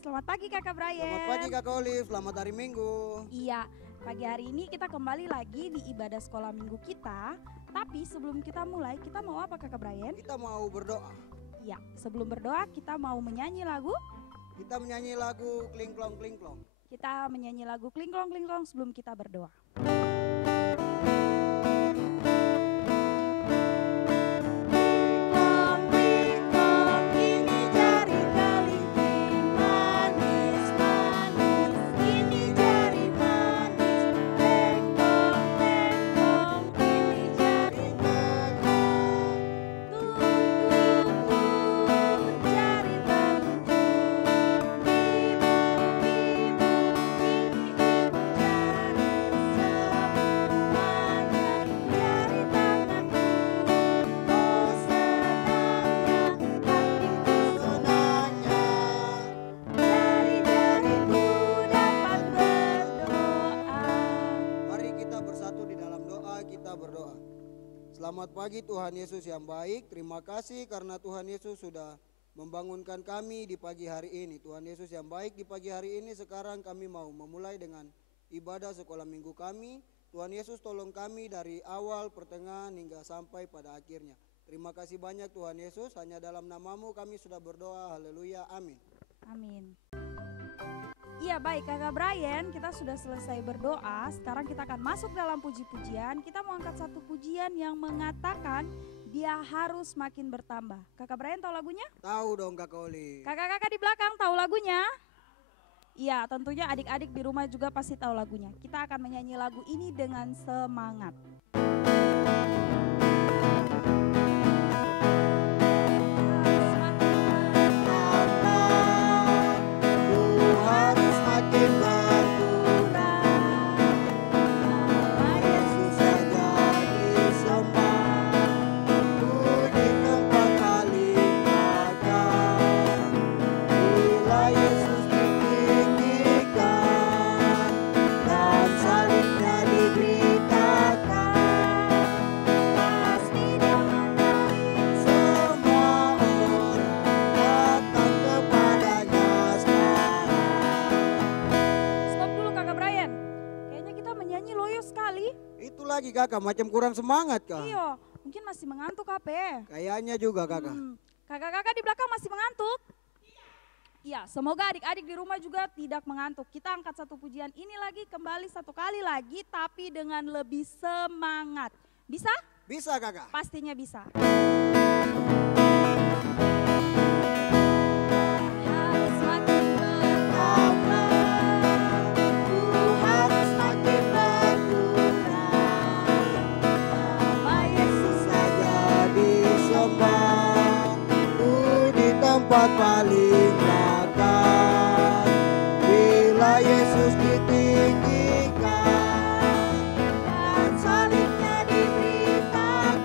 Selamat pagi Kakak Brian. Selamat pagi Kakak Olive, selamat hari Minggu. Iya, pagi hari ini kita kembali lagi di ibadah sekolah minggu kita. Tapi sebelum kita mulai, kita mau apa Kakak Brian? Kita mau berdoa. Iya, sebelum berdoa kita mau menyanyi lagu. Kita menyanyi lagu Klingklong Klingklong. Kita menyanyi lagu Klingklong Klingklong sebelum kita berdoa. Selamat pagi Tuhan Yesus yang baik, terima kasih karena Tuhan Yesus sudah membangunkan kami di pagi hari ini. Tuhan Yesus yang baik, di pagi hari ini sekarang kami mau memulai dengan ibadah sekolah minggu kami. Tuhan Yesus tolong kami dari awal, pertengahan hingga sampai pada akhirnya. Terima kasih banyak Tuhan Yesus, hanya dalam namamu kami sudah berdoa, haleluya, amin. Amin. Iya baik Kakak Brian, kita sudah selesai berdoa. Sekarang kita akan masuk dalam puji-pujian. Kita mau angkat satu pujian yang mengatakan dia harus makin bertambah. Kakak Brian tahu lagunya? Tahu dong Kakak Oli. Kakak-kakak di belakang tahu lagunya? Iya, tentunya adik-adik di rumah juga pasti tahu lagunya. Kita akan menyanyi lagu ini dengan semangat. Lagi kakak macam kurang semangat kak. Iya, mungkin masih mengantuk Kape. Kayaknya juga kakak. Kakak-kakak di belakang masih mengantuk? Iya, semoga adik-adik di rumah juga tidak mengantuk. Kita angkat satu pujian ini lagi kembali satu kali lagi tapi dengan lebih semangat. Bisa? Bisa kakak. Pastinya bisa. Tempat paling belakang, bila Yesus ditinggikan dan salibnya diberitakan,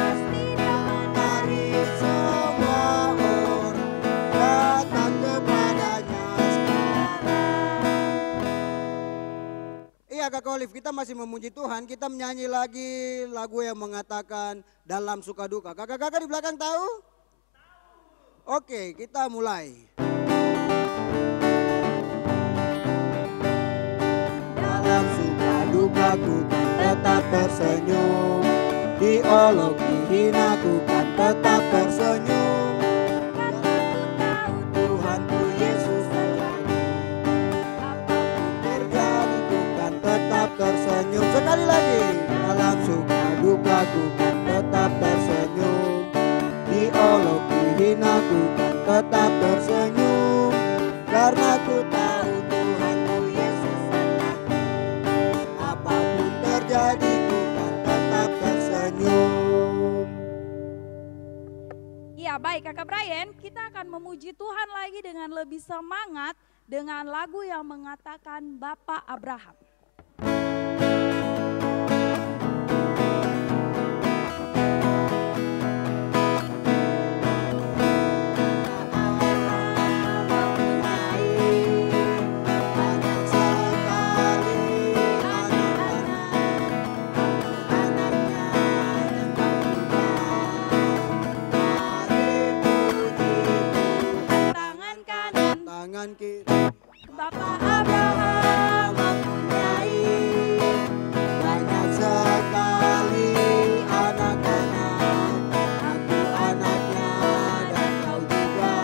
pasti dia menarik semua orang datang kepadanya sekarang. Iya Kak Olive, kita masih memuji Tuhan, kita menyanyi lagi lagu yang mengatakan dalam suka duka. Kakak-kakak di belakang tahu? Oke, kita mulai. Dalam suka dukaku kan tetap tersenyum, diolok dihina ku kan tetap tersenyum. Tuhanku Yesus terjadi, apapun terjadi ku kan tetap tersenyum. Sekali lagi, dalam suka dukaku kan tetap tersenyum, diolok dihina ku kan tetap tersenyum, karena ku tahu Tuhanku Yesus anakku, apapun terjadi ku kan tetap tersenyum. Iya baik Kakak Brian, kita akan memuji Tuhan lagi dengan lebih semangat dengan lagu yang mengatakan Bapak Abraham. tangan kiri. Bapak Abraham mempunyai Banyak sekali anak-anak, aku anaknya dan kau juga.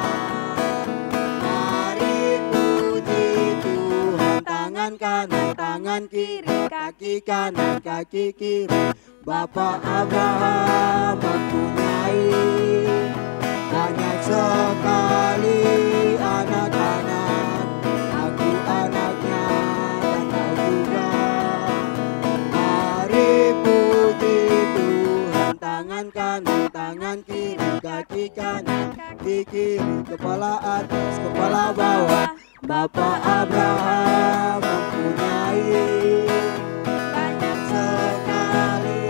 Mari puji Tuhan, tangan kanan, tangan kiri, kaki kanan, kaki kiri. Bapak Abraham mempunyai banyak sekali anak-anak, aku anaknya dan kau juga. Mari puji Tuhan, tangan kanan, tangan kiri, kaki kanan, kaki kiri, kepala atas, kepala bawah. Bapak Abraham mempunyai banyak sekali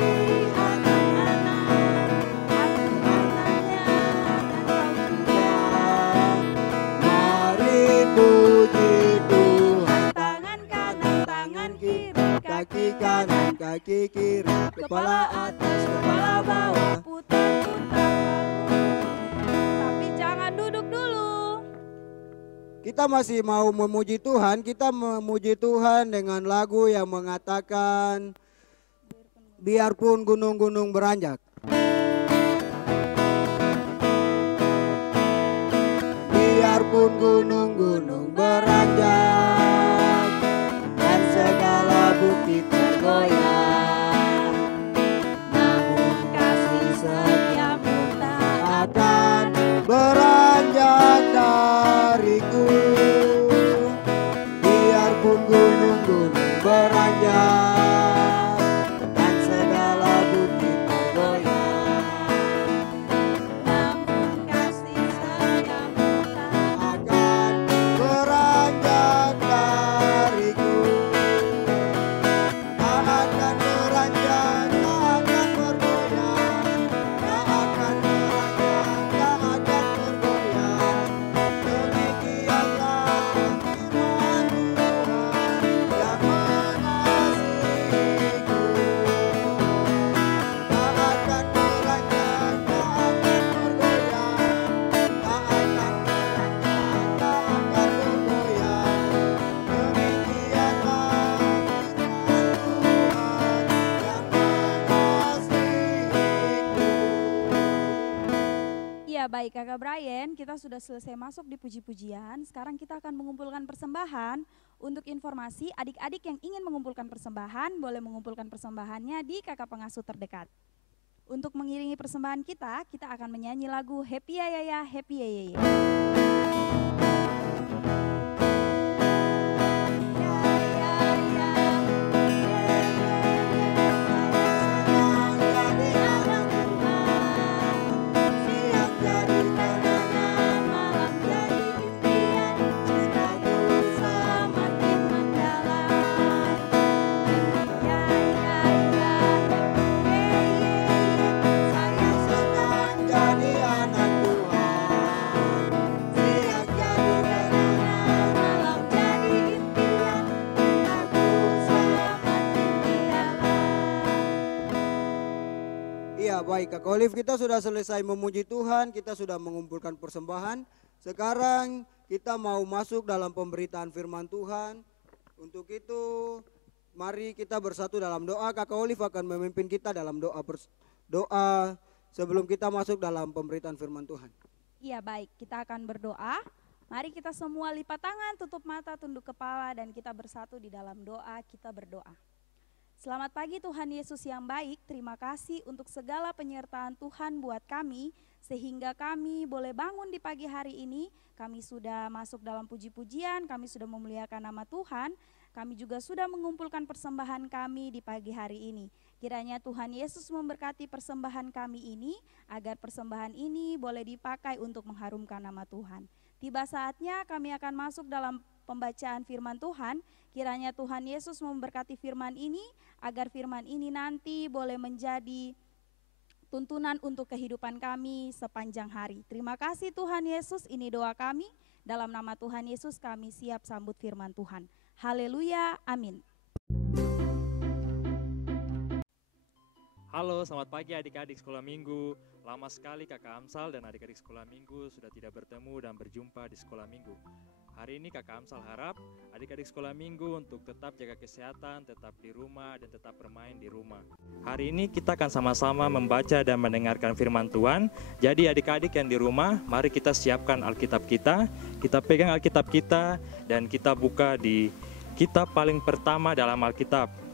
anak-anak, aku anaknya dan kau juga. Mari puji Tuhan, tangan kanan, tangan kiri, kaki kanan, kaki kiri, kepala atas, kepala bawah. putar-putar lalu. Tapi jangan duduk dulu. Kita masih mau memuji Tuhan, kita memuji Tuhan dengan lagu yang mengatakan biarpun gunung-gunung beranjak. Biarpun gunung-gunung beranjak dan segala bukit tergoyah, namun kasih setiamu tak akan beranjak dariku. Biarpun gunung-gunung beranjak dan segala bukit tergoyah, Namun kasih setiamu tak akan beranjak dariku. Tak akan beranjak, tak akan bergoyang, tak akan beranjak, tak akan bergoyang. Demikianlah firman Tuhan yang mengasihiku. Tak akan beranjak, tak akan bergoyang, tak akan beranjak, tak akan bergoyang. Demikianlah firman Tuhan yang mengasihiku. Iya baik Kakak Brian, kita sudah selesai masuk di puji-pujian. Sekarang kita akan mengumpulkan persembahan. Untuk informasi, adik-adik yang ingin mengumpulkan persembahan boleh mengumpulkan persembahannya di kakak pengasuh terdekat. Untuk mengiringi persembahan kita akan menyanyi lagu Happy Ya Ya Ya, Happy Ya Ya Ya. Ya, ya, ya. Senang jadi anak Tuhan, siang jadi kenangan, malam jadi impian, cintaku semakin mendalam. Ya, ya, ya. Saya senang jadi anak Tuhan, siang jadi kenangan, malam jadi impian, cintaku semakin mendalam. Iya baik Kak Olive, kita sudah selesai memuji Tuhan, kita sudah mengumpulkan persembahan. Sekarang kita mau masuk dalam pemberitaan firman Tuhan. Untuk itu mari kita bersatu dalam doa. Kak Olive akan memimpin kita dalam doa sebelum kita masuk dalam pemberitaan firman Tuhan. Iya baik, kita akan berdoa. Mari kita semua lipat tangan, tutup mata, tunduk kepala, dan kita bersatu di dalam doa, kita berdoa. Selamat pagi Tuhan Yesus yang baik, terima kasih untuk segala penyertaan Tuhan buat kami, sehingga kami boleh bangun di pagi hari ini. Kami sudah masuk dalam puji-pujian, kami sudah memuliakan nama Tuhan, kami juga sudah mengumpulkan persembahan kami di pagi hari ini. Kiranya Tuhan Yesus memberkati persembahan kami ini, agar persembahan ini boleh dipakai untuk mengharumkan nama Tuhan. Tiba saatnya kami akan masuk dalam pembacaan firman Tuhan. Kiranya Tuhan Yesus memberkati firman ini, agar firman ini nanti boleh menjadi tuntunan untuk kehidupan kami sepanjang hari. Terima kasih Tuhan Yesus, ini doa kami. Dalam nama Tuhan Yesus kami siap sambut firman Tuhan. Haleluya, amin. Halo, selamat pagi adik-adik sekolah minggu. Lama sekali Kakak Amsal dan adik-adik sekolah minggu sudah tidak bertemu dan berjumpa di sekolah minggu. Hari ini Kakak Amsal harap adik-adik sekolah minggu untuk tetap jaga kesehatan, tetap di rumah, dan tetap bermain di rumah. Hari ini kita akan sama-sama membaca dan mendengarkan firman Tuhan. Jadi adik-adik yang di rumah, mari kita siapkan Alkitab kita. Kita pegang Alkitab kita dan kita buka di kitab paling pertama dalam Alkitab.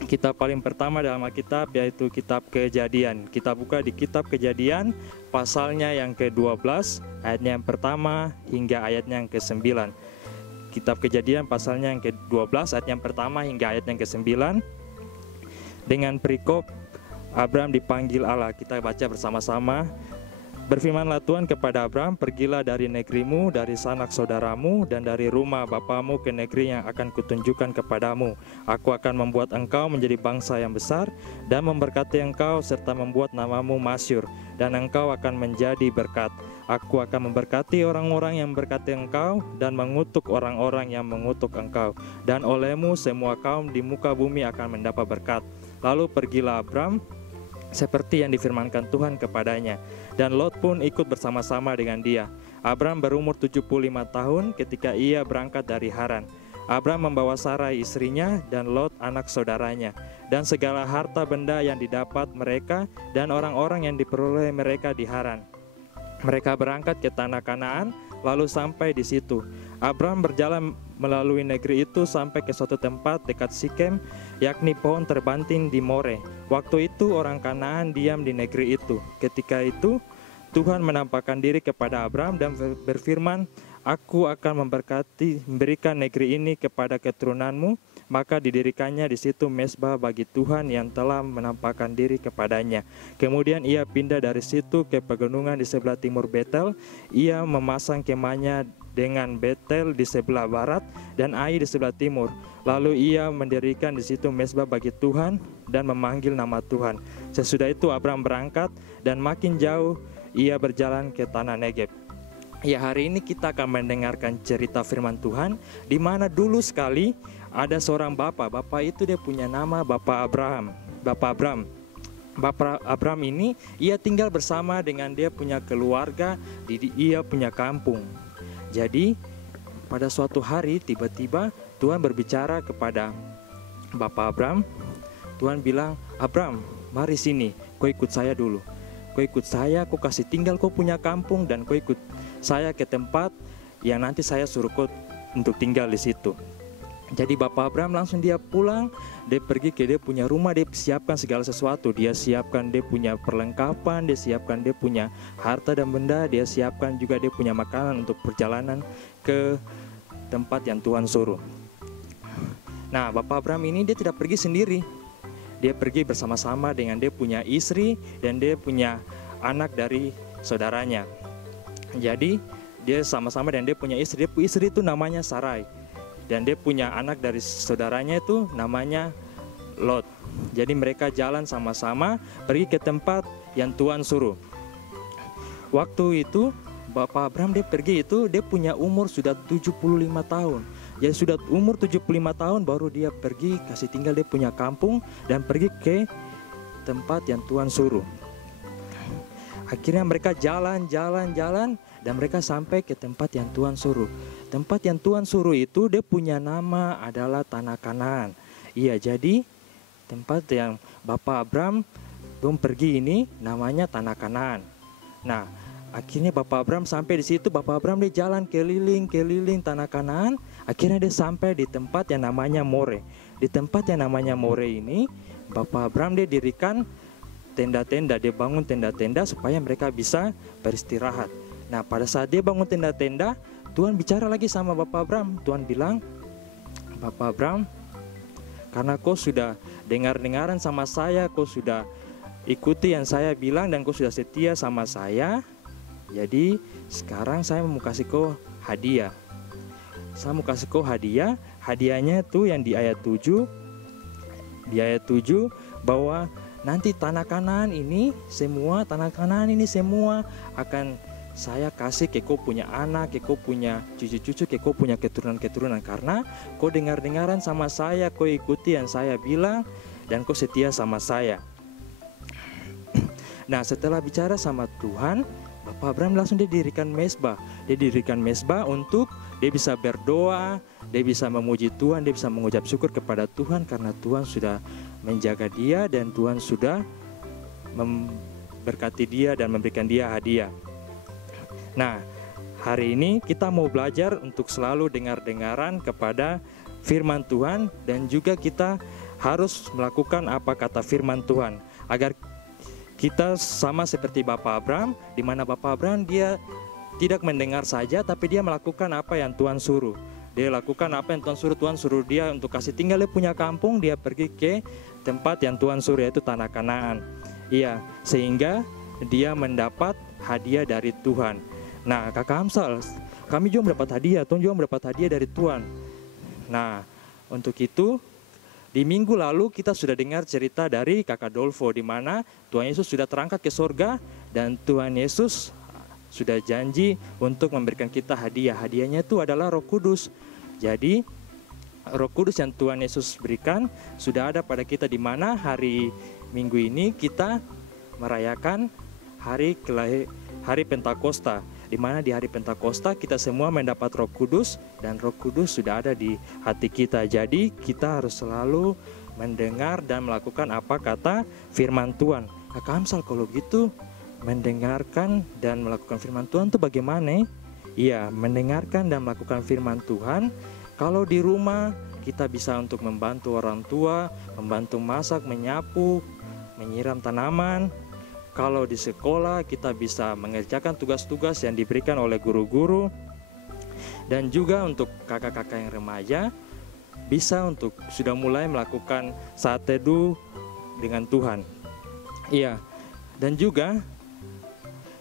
Kitab paling pertama dalam Alkitab yaitu kitab Kejadian. Kita buka di kitab Kejadian pasalnya yang ke-12, ayatnya yang pertama hingga ayatnya yang ke-9. Kitab Kejadian pasalnya yang ke-12, ayat yang pertama hingga ayat yang ke-9. Dengan perikop Abram dipanggil Allah. Kita baca bersama-sama. Berfirmanlah Tuhan kepada Abram, pergilah dari negerimu, dari sanak saudaramu, dan dari rumah bapamu ke negeri yang akan kutunjukkan kepadamu. Aku akan membuat engkau menjadi bangsa yang besar, dan memberkati engkau, serta membuat namamu masyhur, dan engkau akan menjadi berkat. Aku akan memberkati orang-orang yang memberkati engkau, dan mengutuk orang-orang yang mengutuk engkau. Dan olehmu semua kaum di muka bumi akan mendapat berkat. Lalu pergilah Abram, seperti yang difirmankan Tuhan kepadanya. Dan Lot pun ikut bersama-sama dengan dia. Abram berumur 75 tahun ketika ia berangkat dari Haran. Abram membawa Sarai istrinya dan Lot anak saudaranya, dan segala harta benda yang didapat mereka dan orang-orang yang diperoleh mereka di Haran. Mereka berangkat ke tanah Kanaan, lalu sampai di situ. Abram berjalan melalui negeri itu sampai ke suatu tempat dekat Sikem, yakni pohon terbanting di More. Waktu itu orang Kanaan diam di negeri itu. Ketika itu Tuhan menampakkan diri kepada Abram dan berfirman, Aku akan memberikan negeri ini kepada keturunanmu. Maka didirikannya di situ mezbah bagi Tuhan yang telah menampakkan diri kepadanya. Kemudian ia pindah dari situ ke pegunungan di sebelah timur Betel. Ia memasang kemahnya dengan Betel di sebelah barat dan Ai di sebelah timur. Lalu ia mendirikan di situ mezbah bagi Tuhan dan memanggil nama Tuhan. Sesudah itu Abram berangkat dan makin jauh ia berjalan ke tanah Negeb. Ya, hari ini kita akan mendengarkan cerita firman Tuhan, di mana dulu sekali ada seorang bapak. Bapak itu dia punya nama Bapak Abraham. Bapak Abram ini ia tinggal bersama dengan dia punya keluarga di dia punya kampung. Jadi pada suatu hari tiba-tiba Tuhan berbicara kepada Bapak Abram. Tuhan bilang, Abram, mari sini, kau ikut saya dulu. Kau ikut saya, kau kasih tinggal kau punya kampung, dan kau ikut saya ke tempat yang nanti saya suruh kau untuk tinggal di situ. Jadi Bapak Abram langsung dia pulang, dia pergi ke dia punya rumah, dia siapkan segala sesuatu. Dia siapkan dia punya perlengkapan, dia siapkan dia punya harta dan benda, dia siapkan juga dia punya makanan untuk perjalanan ke tempat yang Tuhan suruh. Nah, Bapak Abram ini dia tidak pergi sendiri. Dia pergi bersama-sama dengan dia punya istri dan dia punya anak dari saudaranya. Jadi dia sama-sama dan dia punya istri. Istri itu namanya Sarai. Dan dia punya anak dari saudaranya itu namanya Lot. Jadi mereka jalan sama-sama pergi ke tempat yang Tuhan suruh. Waktu itu Bapak Abram dia pergi itu dia punya umur sudah 75 tahun. Jadi sudah umur 75 tahun baru dia pergi kasih tinggal dia punya kampung dan pergi ke tempat yang Tuhan suruh. Akhirnya mereka jalan dan mereka sampai ke tempat yang Tuhan suruh. Tempat yang Tuhan suruh itu dia punya nama adalah Tanah Kanaan. Iya, jadi tempat yang Bapak Abram pergi ini namanya Tanah Kanaan. Nah, akhirnya Bapak Abram sampai di situ. Bapak Abram dia jalan keliling Tanah Kanaan. Akhirnya dia sampai di tempat yang namanya More. Di tempat yang namanya More ini Bapak Abram dia dirikan tenda-tenda. Dia bangun tenda-tenda supaya mereka bisa beristirahat. Nah, pada saat dia bangun tenda-tenda, Tuhan bicara lagi sama Bapak Abram. Tuhan bilang, Bapak Abram, karena kau sudah dengar-dengaran sama saya, kau sudah ikuti yang saya bilang dan kau sudah setia sama saya, jadi sekarang saya mau kasih kau hadiah. Saya mau kasih kau hadiah. Hadiahnya tuh yang di ayat 7. Di ayat 7 bahwa nanti tanah Kanaan ini semua akan saya kasih ke kau punya anak, ke kau punya cucu-cucu, ke kau punya keturunan-keturunan. Karena kau dengar-dengaran sama saya, kau ikuti yang saya bilang, dan kau setia sama saya. Nah, setelah bicara sama Tuhan, Bapak Abraham langsung dia dirikan mezbah. Dia dirikan mezbah untuk dia bisa berdoa, dia bisa memuji Tuhan, dia bisa mengucap syukur kepada Tuhan karena Tuhan sudah menjaga dia dan Tuhan sudah memberkati dia dan memberikan dia hadiah. Nah, hari ini kita mau belajar untuk selalu dengar-dengaran kepada firman Tuhan dan juga kita harus melakukan apa kata firman Tuhan agar kita sama seperti Bapak Abraham, di mana Bapak Abraham dia tidak mendengar saja, tapi dia melakukan apa yang Tuhan suruh. Dia lakukan apa yang Tuhan suruh dia untuk kasih tinggal, dia punya kampung, dia pergi ke tempat yang Tuhan suruh, yaitu tanah Kanaan. Iya, sehingga dia mendapat hadiah dari Tuhan. Nah, Kakak Amsal, kami juga mendapat hadiah, Tuhan juga mendapat hadiah dari Tuhan. Nah, untuk itu, di minggu lalu kita sudah dengar cerita dari Kakak Dolfo di mana Tuhan Yesus sudah terangkat ke sorga dan Tuhan Yesus sudah janji untuk memberikan kita hadiah. Hadiahnya itu adalah Roh Kudus. Jadi Roh Kudus yang Tuhan Yesus berikan sudah ada pada kita di mana hari Minggu ini kita merayakan hari Pentakosta. Di mana di hari Pentakosta kita semua mendapat Roh Kudus dan Roh Kudus sudah ada di hati kita. Jadi kita harus selalu mendengar dan melakukan apa kata firman Tuhan. Kakak Amsal, kalau gitu mendengarkan dan melakukan firman Tuhan itu bagaimana? Iya, mendengarkan dan melakukan firman Tuhan. Kalau di rumah kita bisa untuk membantu orang tua, membantu masak, menyapu, menyiram tanaman. Kalau di sekolah kita bisa mengerjakan tugas-tugas yang diberikan oleh guru-guru. Dan juga untuk kakak-kakak yang remaja bisa untuk sudah mulai melakukan saat teduh dengan Tuhan. Iya, dan juga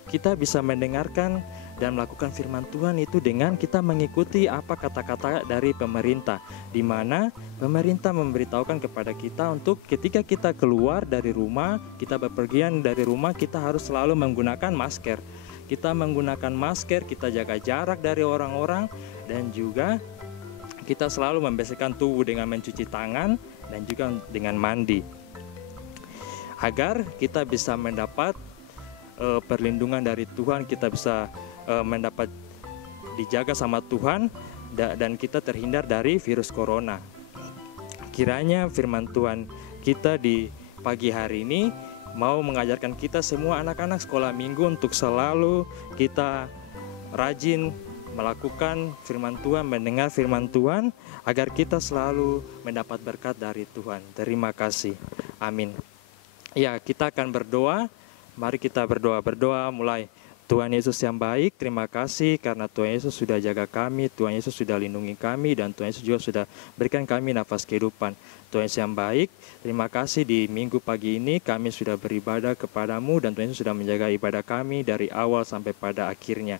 kita bisa mendengarkan dan melakukan firman Tuhan itu dengan kita mengikuti apa kata-kata dari pemerintah, di mana pemerintah memberitahukan kepada kita untuk ketika kita keluar dari rumah, kita bepergian dari rumah, kita harus selalu menggunakan masker. Kita menggunakan masker, kita jaga jarak dari orang-orang, dan juga kita selalu membersihkan tubuh dengan mencuci tangan dan juga dengan mandi. Agar kita bisa mendapat perlindungan dari Tuhan, kita bisa mendapat dijaga sama Tuhan dan kita terhindar dari virus corona. Kiranya firman Tuhan kita di pagi hari ini mau mengajarkan kita semua anak-anak sekolah minggu untuk selalu kita rajin melakukan firman Tuhan, mendengar firman Tuhan agar kita selalu mendapat berkat dari Tuhan. Terima kasih. Amin. Ya, kita akan berdoa. Mari kita berdoa mulai. Tuhan Yesus yang baik, terima kasih karena Tuhan Yesus sudah jaga kami, Tuhan Yesus sudah lindungi kami, dan Tuhan Yesus juga sudah berikan kami nafas kehidupan. Tuhan Yesus yang baik, terima kasih di minggu pagi ini kami sudah beribadah kepadamu dan Tuhan Yesus sudah menjaga ibadah kami dari awal sampai pada akhirnya.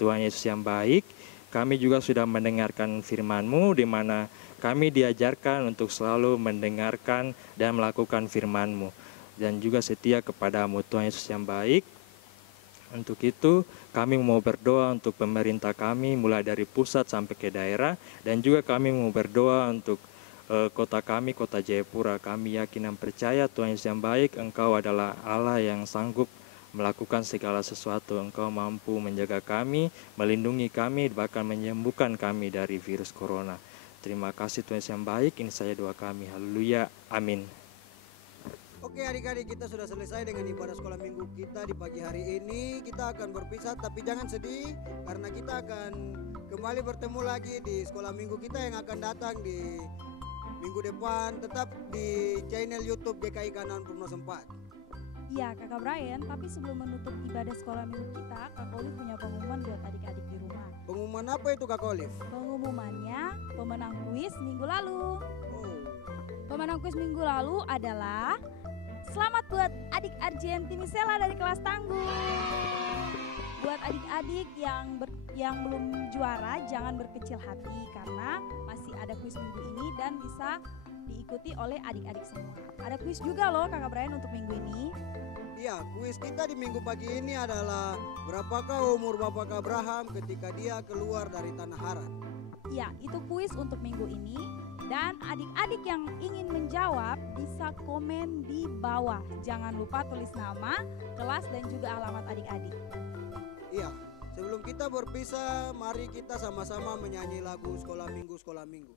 Tuhan Yesus yang baik, kami juga sudah mendengarkan firman-Mu di mana kami diajarkan untuk selalu mendengarkan dan melakukan firman-Mu dan juga setia kepadamu. Tuhan Yesus yang baik, untuk itu kami mau berdoa untuk pemerintah kami mulai dari pusat sampai ke daerah, dan juga kami mau berdoa untuk kota kami, kota Jayapura. Kami yakin dan percaya Tuhan Yesus yang baik, Engkau adalah Allah yang sanggup melakukan segala sesuatu. Engkau mampu menjaga kami, melindungi kami, bahkan menyembuhkan kami dari virus corona. Terima kasih Tuhan Yesus yang baik, ini saja doa kami. Haleluya, amin. Oke adik-adik, kita sudah selesai dengan ibadah sekolah minggu kita di pagi hari ini. Kita akan berpisah, tapi jangan sedih karena kita akan kembali bertemu lagi di sekolah minggu kita yang akan datang di minggu depan. Tetap di channel YouTube GKI Kanan Purno Sempat. Iya Kakak Brian, tapi sebelum menutup ibadah sekolah minggu kita, Kak Olive punya pengumuman buat adik-adik di rumah. Pengumuman apa itu Kak Olive? Pengumumannya pemenang kuis minggu lalu. Oh. Pemenang kuis minggu lalu adalah selamat buat adik Argenti Misela dari kelas Tangguh. Buat adik-adik yang belum juara, jangan berkecil hati karena masih ada kuis minggu ini dan bisa diikuti oleh adik-adik semua. Ada kuis juga loh Kakak Brian untuk minggu ini. Iya, kuis kita di minggu pagi ini adalah berapakah umur Bapak Abraham ketika dia keluar dari tanah Haran? Iya, itu kuis untuk minggu ini. Dan adik-adik yang ingin menjawab bisa komen di bawah. Jangan lupa tulis nama, kelas, dan juga alamat adik-adik. Iya, sebelum kita berpisah, mari kita sama-sama menyanyi lagu Sekolah Minggu, Sekolah Minggu.